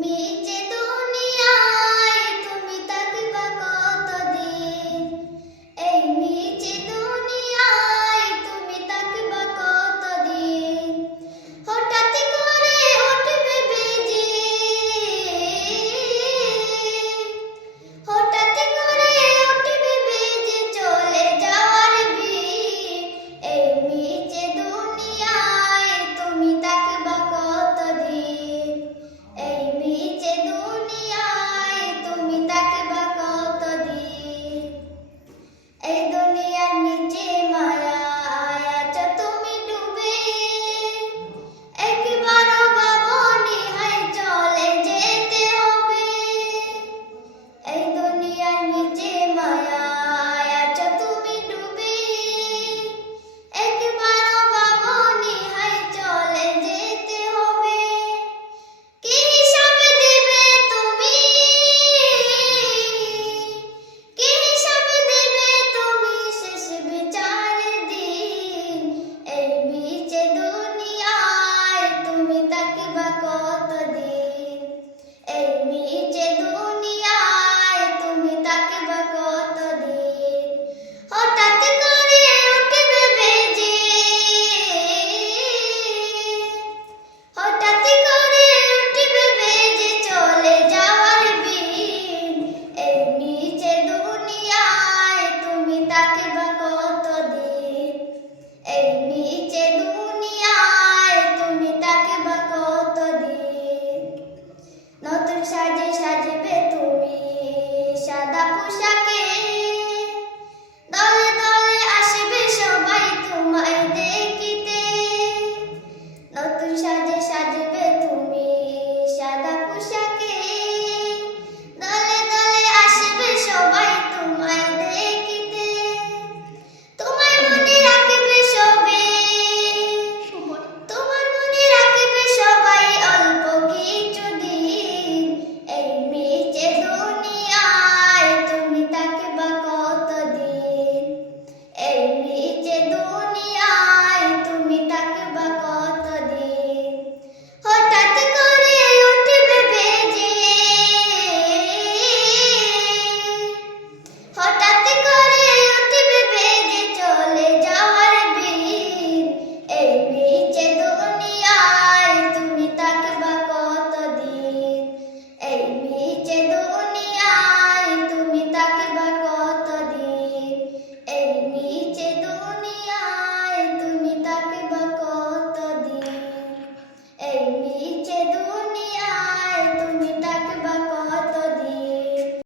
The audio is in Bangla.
মিছে দুনিয়া